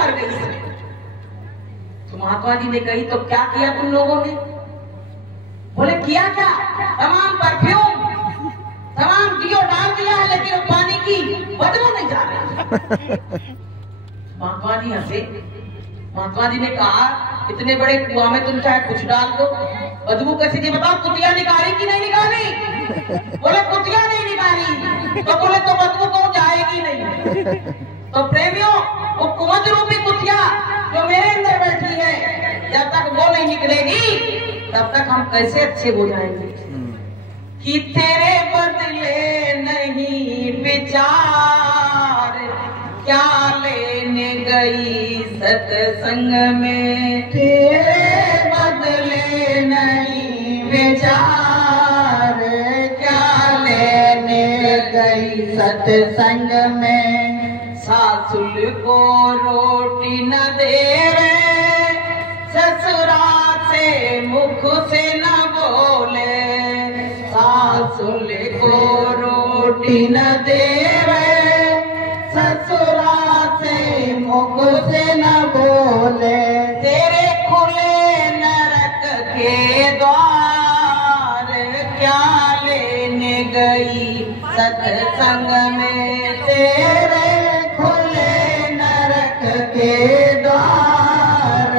मर गई इसमें। तो महात्मा जी ने कही तो क्या किया तुम लोगों ने? बोले किया क्या, तमाम परफ्यूम तमाम दियो डाल दिया है, लेकिन पानी की बदबू नहीं जा रही। महात्मा जी हंसे। महात्मा जी ने कहा इतने बड़े कुआं में तुम चाहे कुछ डाल दो, बदबू कैसे? जी बताओ, कुतिया निकाली कि नहीं निकाली? बोले कुतिया नहीं निकाली। तो बोले तो बदबू कौन जाएगी नहीं। तो प्रेमियों, वो कुंवद रूपी कुतिया जो मेरे अंदर बैठी है, जब तक वो नहीं निकलेगी तब तक हम कैसे अच्छे हो जाएंगे? कि तेरे बदले नहीं विचार, क्या लेने गई सत्संग में। तेरे बदले नहीं विचार, क्या लेने गई सत्संग में। सासुल को रोटी न देवे, ससुरा से मुख से न बोले। सासुल को रोटी न देवे, ससुरा से मुख से न बोले। तेरे खुले नरक के द्वार, क्या लेने गई सत्संग में। तेरे खुले नरक के द्वार,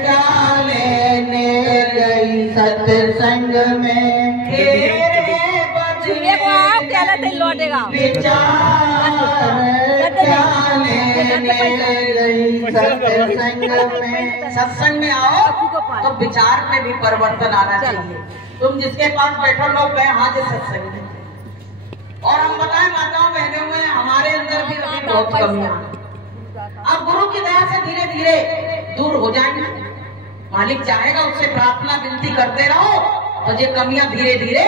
क्या लेने गई सत्संग में। लौटेगा सत्संग में आओ तो विचार में भी परिवर्तन आना चाहिए। तुम जिसके पास बैठो लोग गए हाँ जो सत्संग में, और हम बताएं माताओं बहनों में हमारे अंदर भी अभी बहुत कमियां। अब गुरु की दया से धीरे धीरे दूर हो जाएंगे। मालिक चाहेगा उससे प्रार्थना विनती करते रहो तो ये कमियां धीरे धीरे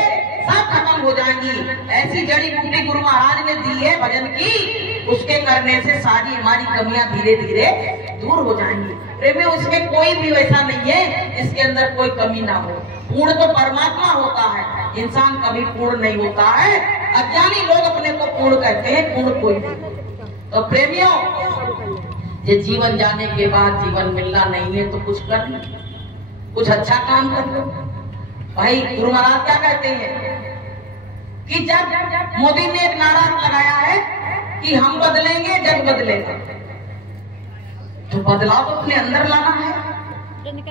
सब खत्म हो जाएंगी। ऐसी जड़ी बूटी गुरु महाराज ने दी है भजन की, उसके करने से सारी हमारी कमियां धीरे धीरे दूर हो जाएंगी। प्रेमी, उसमें कोई भी वैसा नहीं है जिसके अंदर कोई कमी ना हो। पूर्ण तो परमात्मा होता है, इंसान कभी पूर्ण नहीं होता है। अज्ञानी लोग अपने को पूर्ण कहते हैं, पूर्ण कोई नहीं। तो प्रेमियों, ये जीवन जाने के बाद जीवन मिलना नहीं है तो कुछ कर लो, कुछ अच्छा काम कर लो। भाई गुरु महाराज क्या कहते हैं कि जब मोदी ने एक नारा लगाया है कि हम बदलेंगे जग बदलेगा, तो बदलाव तो अपने अंदर लाना है,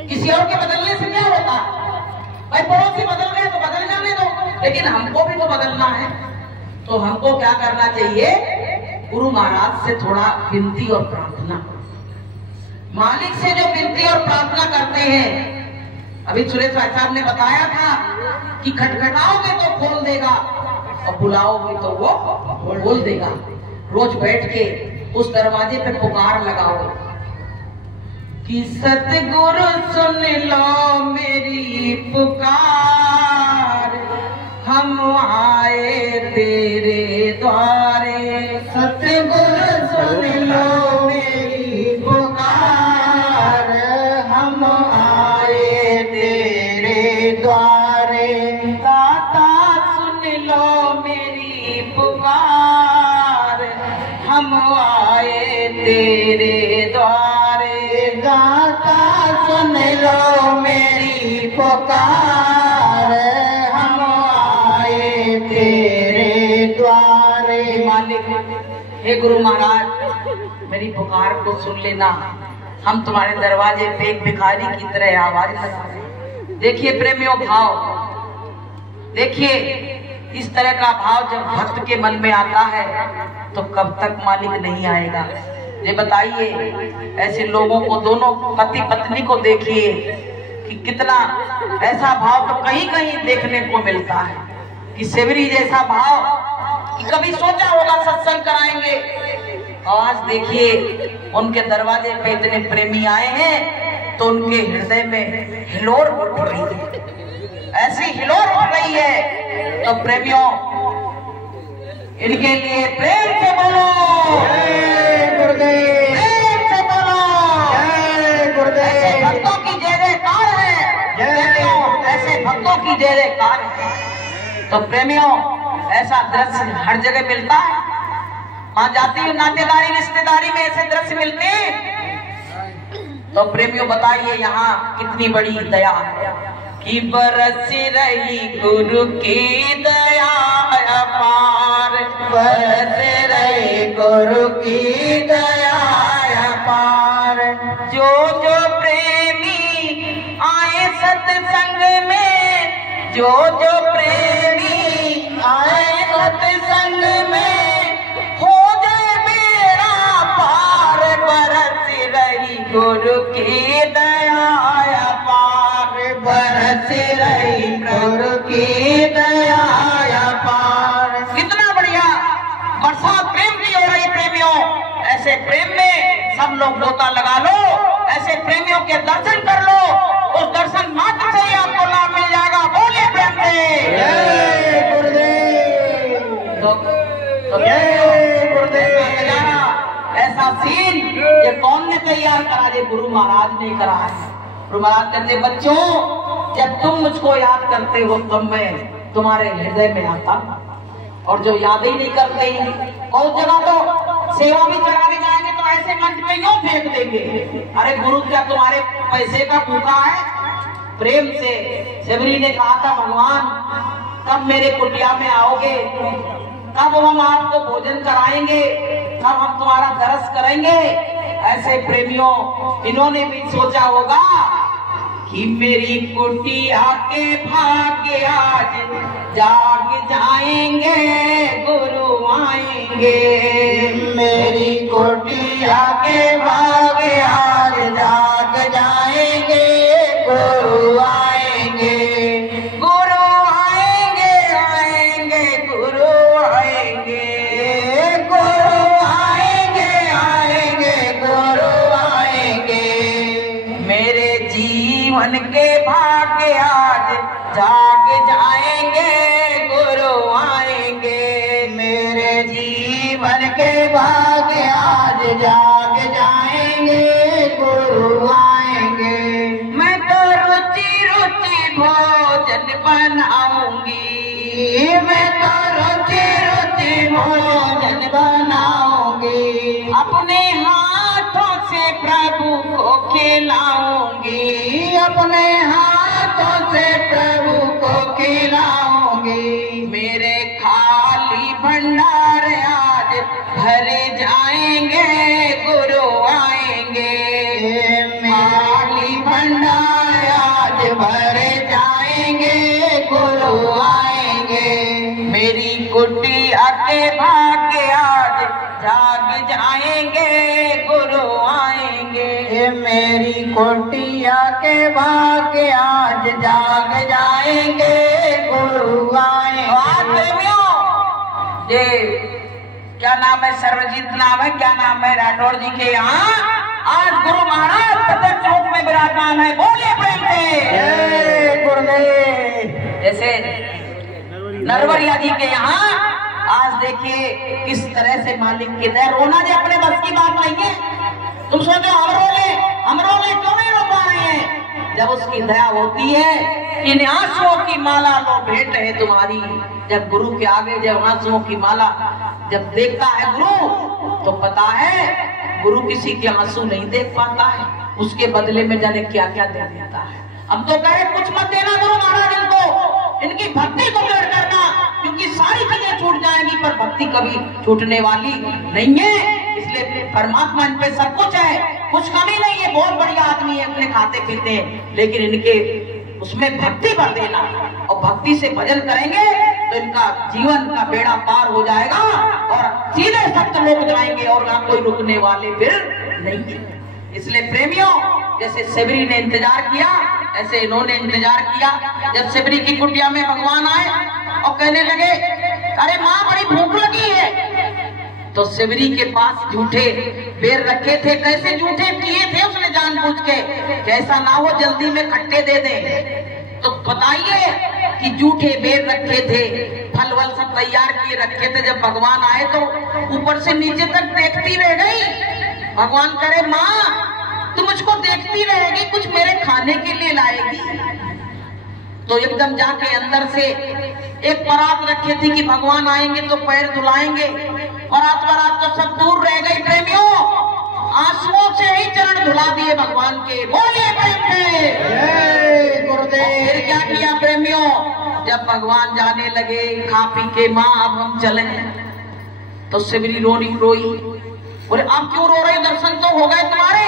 किसी और के बदलने से क्या होता। भाई पड़ोसी बदल गए तो बदल जाने दो, लेकिन हमको भी तो बदलना है। तो हमको क्या करना चाहिए? गुरु महाराज से थोड़ा विनती और प्रार्थना। मालिक से जो विनती और प्रार्थना करते हैं, अभी सुरेश भाई साहब ने बताया था कि खटखटाओगे तो खोल देगा और बुलाओगे तो वो खोल देगा। रोज बैठ के उस दरवाजे पे पुकार लगाओ कि सतगुरु सुन लो मेरी पुकार, हम आए तेरे द्वारे। सतगुरु सुन लो मेरी पुकार, हम आए तेरे द्वारे। दाता सुन लो मेरी पुकार, हम आए तेरे द्वारे। दाता सुन लो मेरी पुकार, हम आए तेरे द्वारे। मालिक, हे गुरु महाराज, मेरी पुकार को सुन लेना। हम तुम्हारे दरवाजे पे एक भिखारी की तरह आवाज लगा रहे हैं। देखिए प्रेमियों, भाव देखिए, इस तरह का भाव जब भक्त के मन में आता है तो कब तक मालिक नहीं आएगा। ये बताइए, ऐसे लोगों को, दोनों पति पत्नी को देखिए कि कितना ऐसा भाव तो कहीं कहीं देखने को मिलता है कि सेवरी जैसा भाव कि कभी सोचा होगा सत्संग कराएंगे। आज देखिए उनके दरवाजे पे इतने प्रेमी आए हैं तो उनके हृदय में हिलोर उठ रही है, ऐसी हिलोर उठ रही है। तो प्रेमियों, इनके लिए प्रेम से बोलो जय गुरुदेव, प्रेम से बोलो जय गुरुदेव। ऐसे भक्तों की जय जयकार है, ऐसे भक्तों की जय जयकार है। तो प्रेमियों, ऐसा दृश्य हर जगह मिलता है। वहां जाती हूँ नातेदारी रिश्तेदारी में ऐसे दृश्य मिलते हैं तो प्रेमियों बताइए यहाँ कितनी बड़ी दया है कि बरस रही गुरु की दया अपार, बरस रही गुरु की दया अपार। जो जो प्रेमी आए सत्संग में, जो जो प्रेमी आए सत्संग में, हो जाए बेड़ा पार, बरस रही गुरु की दया पार, बरस रही गुरु की दया पार। कितना बढ़िया बरसात प्रेम की हो रही प्रेमियों। ऐसे प्रेम में सब लोग गोता लगा लो, ऐसे प्रेमियों के दर्शन कर लो, उस दर्शन मात्र से ही आपको लाभ मिल जाएगा। बोलिए प्रेम से जय गुरुदेव। तो जय गुरुदेव। ऐसा सीन ये कौन ने तैयार करा? ये गुरु महाराज ने करा है। गुरु महाराज कहते बच्चों, जब तुम मुझको याद करते हो तब मैं तुम्हारे हृदय में आता, और जो याद ही नहीं करते और जगह तो सेवा भी कराने जाएंगे तो ऐसे मंच में यूं फेंक देंगे, अरे गुरु क्या तुम्हारे पैसे का भूखा है? प्रेम से सबरी ने कहा था भगवान कब मेरे कुटिया में आओगे, कब हम आपको भोजन कराएंगे, कब हम तुम्हारा दरस करेंगे। ऐसे प्रेमियों इन्होंने भी सोचा होगा कि मेरी कुटिया के भाग्य आज जाग जाएंगे, गुरु आएंगे। मेरी कुटिया के भाग्य आज जाग जाएंगे, गुरु आएंगे। गुरु आएंगे, आएंगे गुरु आएंगे, गुरु आएंगे, आएंगे गुरु आएंगे। मेरे जीवन के भाग्य आज जाग जाएंगे, गुरु आएंगे। मेरे जीवन के भाग्य आज जाग जाएंगे, गुरु आएंगे। मैं तो रुचि रुचि भोजन बनाऊंगी, मैं तो रुचि रुचि भोजन बनाऊंगी। अपने हाथों से प्रभु को खिलाऊंगी, अपने हाथों से प्रभु को खिलाऊंगी। मेरे खाली भंडार आज भरे जाएंगे, गुरु आएंगे। खाली भंडार आज भरे जाएंगे, गुरु आएंगे। मेरी कुटिया के भाग्य आज जाग जाएंगे, गुरु आएंगे। मेरी कुटिया के भाग्य आज जाग जाएंगे, गुरु आएंगे। ये क्या नाम है? सर्वजीत नाम है। क्या नाम है? राठौड़ जी के यहाँ आज गुरु महाराज सदर चौक में विराजमान है। बोलिए प्रेम से जय गुरुदेव। जैसे नरवरिया जी के यहाँ आज देखिए किस तरह से मालिक की दया। रोना जी अपने बस की बात नहीं है। तुम सोचो हम रोले क्यों नहीं रो पा रहे हैं? जब उसकी दया होती है। इन आंसुओं की माला लो भेंट है तुम्हारी। जब गुरु के आगे जब आंसुओं की माला जब देखता है गुरु, तो पता है गुरु किसी के आंसू नहीं देख पाता है, उसके बदले में जाने क्या क्या दे देता है। हम तो कहे कुछ मत देना गुरु महाराज इनको, इनकी भक्ति को दृढ़ करना, क्योंकि सारी चीजें छूट जाएंगी पर भक्ति कभी छूटने वाली नहीं है। इसलिए परमात्मा इन पे सब कुछ है, कुछ कमी नहीं है। बहुत बढ़िया आदमी है, अपने खाते पीते हैं, लेकिन इनके उसमें भक्ति भर देना और भक्ति से भजन करेंगे तो इनका जीवन का बेड़ा पार हो जाएगा और सीधे सत्य लोग जाएंगे और ना कोई रुकने वाले फिर नहीं है। इसलिए प्रेमियों, जैसे सबरी ने इंतजार किया ऐसे इन्होंने इंतजार किया। जब सबरी की कुटिया में भगवान आए और कहने लगे अरे माँ बड़ी भूख लगी है, तो सबरी के पास झूठे बेर रखे थे। कैसे झूठे किए थे उसने जानबूझ के, कैसा ना हो जल्दी में खट्टे दे दे। तो बताइए कि झूठे बेर रखे थे, फल वल सब तैयार किए रखे थे। जब भगवान आए तो ऊपर से नीचे तक देखती रह गई। भगवान करे माँ तू मुझको देखती रहेगी, कुछ मेरे खाने के लिए लाएगी? तो एकदम जाके अंदर से एक परात रखी थी कि भगवान आएंगे तो पैर धुलाएंगे। परात तो सब दूर रह गई प्रेमियों, आंसुओं से ही चरण धुला लगा दिए भगवान के। बोलिए प्रेम से जय गुरुदेव। फिर क्या किया प्रेमियों, जब भगवान जाने लगे खा पी के, माँ अब हम चले, तो शिवरी रोई। बोले आप क्यों रो रहे, दर्शन तो हो गए तुम्हारे।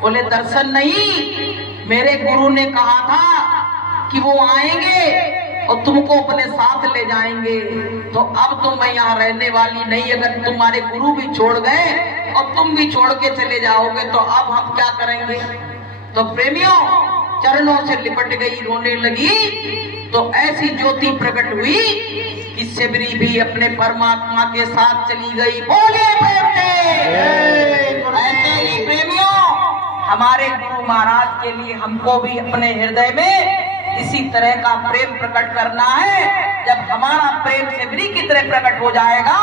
बोले दर्शन नहीं, मेरे गुरु ने कहा था कि वो आएंगे और तुमको अपने साथ ले जाएंगे, तो अब तो मैं यहाँ रहने वाली नहीं। अगर तुम्हारे गुरु भी छोड़ गए और तुम भी छोड़ के चले जाओगे तो अब हम क्या करेंगे। तो प्रेमियों चरणों से लिपट गई, रोने लगी। तो ऐसी ज्योति प्रकट हुई कि शिवरी भी अपने परमात्मा के साथ चली गई। बोलिए प्रेम से। ऐसे ही प्रेमियों हमारे गुरु महाराज के लिए हमको भी अपने हृदय में इसी तरह का प्रेम प्रकट करना है। जब हमारा प्रेम शिवरी की तरह प्रकट हो जाएगा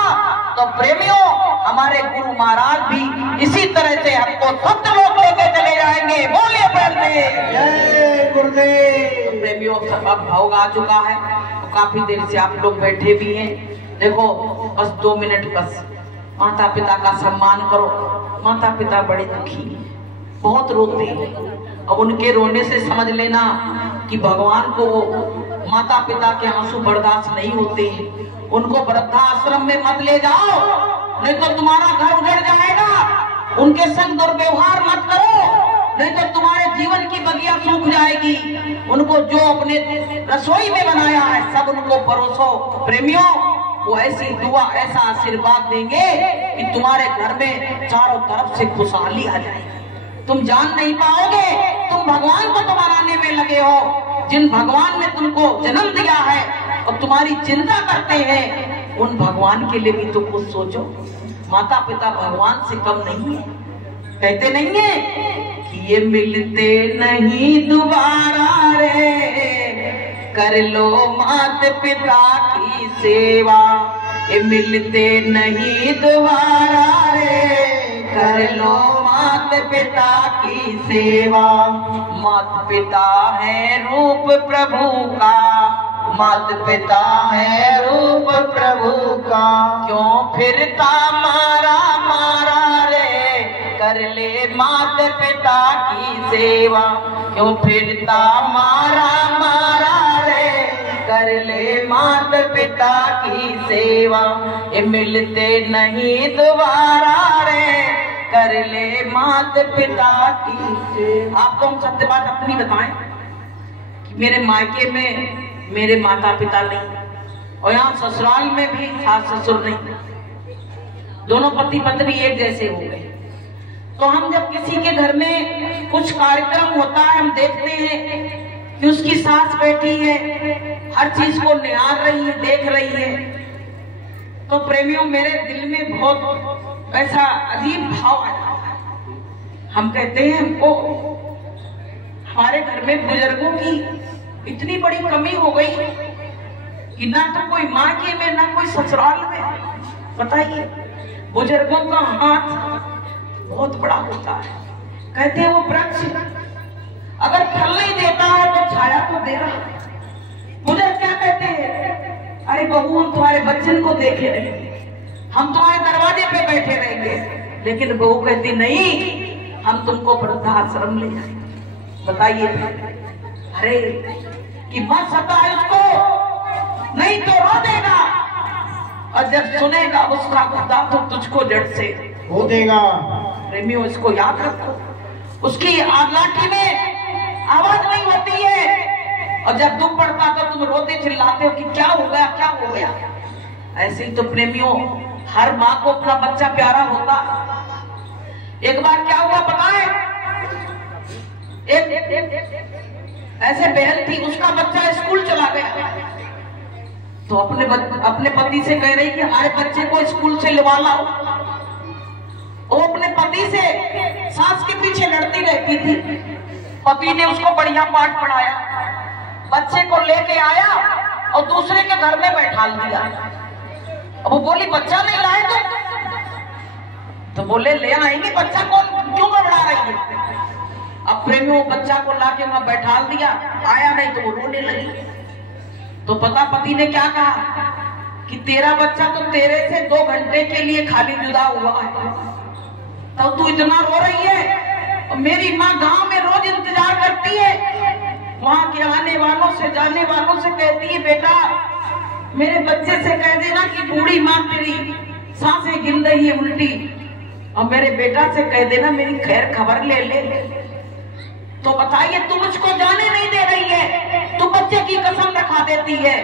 तो प्रेमियों हमारे गुरु महाराज भी इसी तरह से हमको सत्यलोक लेके चले जाएंगे। बोलिए प्रेम से जय गुरुदेव। तो प्रेमियों अब भोग आ चुका है, तो काफी देर से आप लोग बैठे भी हैं। देखो बस 2 मिनट, बस माता पिता का सम्मान करो। माता पिता बड़े दुखी हैं, बहुत रोते हैं। अब उनके रोने से समझ लेना कि भगवान को माता पिता के आंसू बर्दाश्त नहीं होते हैं। उनको वृद्धाश्रम में मत ले जाओ, नहीं तो तुम्हारा घर उजड़ जाएगा। उनके संग दुर्व्यवहार मत करो, नहीं तो तुम्हारे जीवन की बगिया सूख जाएगी। उनको जो अपने रसोई में बनाया है सब उनको परोसो। प्रेमियों वो ऐसी दुआ, ऐसा आशीर्वाद देंगे कि तुम्हारे घर में चारों तरफ से खुशहाली आ जाएगी। तुम जान नहीं पाओगे, तुम भगवान को तो मनाने में लगे हो। जिन भगवान ने तुमको जन्म दिया है और तुम्हारी चिंता करते हैं, उन भगवान के लिए भी तो कुछ सोचो। माता पिता भगवान से कम नहीं है। कहते नहीं है कि ये मिलते नहीं दोबारा रे, कर लो माता पिता की सेवा। ये मिलते नहीं दोबारा रे, कर लो माता पिता की सेवा। माता पिता है रूप प्रभु का, माता पिता है रूप प्रभु का। क्यों फिरता मारा मारा रे, कर ले माता पिता की सेवा। क्यों फिरता मारा मारा रे, कर ले माता पिता की सेवा। ये मिलते नहीं दोबारा रे, कर ले माता पिता की सेवा। आपको हम सत्य बात अपनी बताएं कि मेरे मायके में मेरे माता पिता नहीं और यहाँ ससुराल में भी सास ससुर नहीं, दोनों पति पत्नी एक जैसे हो गए। तो हम जब किसी के घर में कुछ कार्यक्रम होता है, हम देखते हैं कि उसकी सास बैठी है, हर चीज को निहार रही है, देख रही है। तो प्रेमियों मेरे दिल में बहुत ऐसा अजीब भाव आ जाता है। हम कहते हैं वो हमारे घर में बुजुर्गों की इतनी बड़ी कमी हो गई कि ना तो कोई मायके में ना कोई ससुराल में। बताइए, बुजुर्गों का हाथ बहुत बड़ा होता है। कहते हैं वो वृक्ष अगर फल नहीं देता है तो छाया तो दे रहा है। बुजुर्ग क्या कहते हैं, अरे बहू हम तुम्हारे बच्चन को देखे रहेंगे, हम तुम्हारे दरवाजे पे बैठे रहेंगे। लेकिन बहू कहती नहीं, हम तुमको वृद्धाश्रम ले जाएंगे। बताइए, अरे कि मत सताए उसको, नहीं तो रो देगा, और जब सुनेगा उसका खुदा तो तुझको जड़ से हो देगा। प्रेमियों इसको याद रखो, उसकी आग लाठी में आवाज नहीं होती है, और जब दुख पड़ता तो तुम रोते चिल्लाते हो कि क्या हो गया क्या हो गया। ऐसे ही तो प्रेमियों हर माँ को अपना बच्चा प्यारा होता। एक बार क्या हुआ पता है, ऐसे बहन थी, उसका बच्चा स्कूल चला गया, तो अपने पति से कह रही कि हमारे बच्चे को स्कूल से लवा लाओ। वो अपने पति से सास के पीछे लड़ती रहती थी। पति ने उसको बढ़िया पाठ पढ़ाया, बच्चे को लेके आया और दूसरे के घर में बैठा दिया। अब वो बोली बच्चा नहीं लाए तो बोले ले आएंगे, बच्चा को क्यों घबरा रही है। अब प्रेमियों बच्चा को लाके वहां बैठा दिया, आया नहीं तो वो रोने लगी। तो पति ने क्या कहा कि तेरा बच्चा तो तेरे से 2 घंटे के लिए खाली जुदा हुआ है, तो तू इतना रो रही है। और मेरी माँ गांव में रोज इंतजार करती है, वहां के आने वालों से जाने वालों से कहती है बेटा मेरे बच्चे से कह देना कि बूढ़ी माँ तेरी सांसें गिन रही है उल्टी, और मेरे बेटा से कह देना मेरी खैर खबर ले ले। तो बताइए तू मुझको जाने नहीं दे रही है, तू बच्चे की कसम रखा देती है।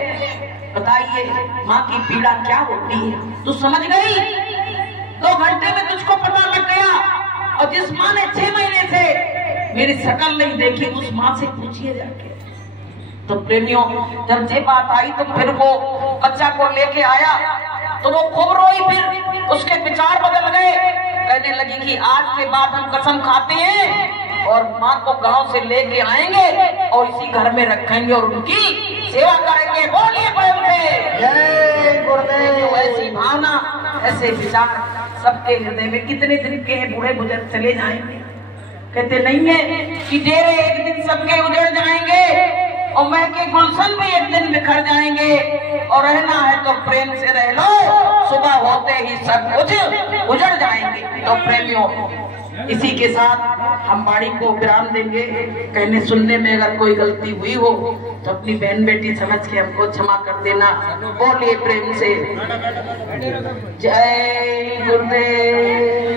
बताइए माँ की पीड़ा क्या होती है, तू समझ गई? 2 घंटे में तुझको पता लग गया। और जिस माँ ने 6 महीने से मेरी शक्ल नहीं देखी उस माँ से पूछिए जाके। तो प्रेमियों जब ये बात आई तो फिर वो बच्चा को लेके आया तो वो खूब रोई, फिर उसके विचार बदल गए। कहने लगी कि आज के बाद हम कसम खाते हैं और माँ को गांव से लेके आएंगे और इसी घर में रखेंगे और उनकी सेवा करेंगे। बोलिए प्रेम से जय गुरुदेव। ऐसी भावना ऐसे विचार सबके हृदय में। कितने दिन के हैं बूढ़े बुजुर्ग चले जाएंगे, कहते नहीं है कि डेरे एक दिन सबके उजड़ जाएंगे और महके गुलशन भी एक दिन बिखर जाएंगे, और रहना है तो प्रेम से रह लो, सुबह होते ही सब कुछ उजड़ जाएंगे। तो प्रेमियों इसी के साथ हम वाणी को विराम देंगे। कहने सुनने में अगर कोई गलती हुई हो तो अपनी बहन बेटी समझ के हमको क्षमा कर देना। बोलिए प्रेम से जय गुरुदेव।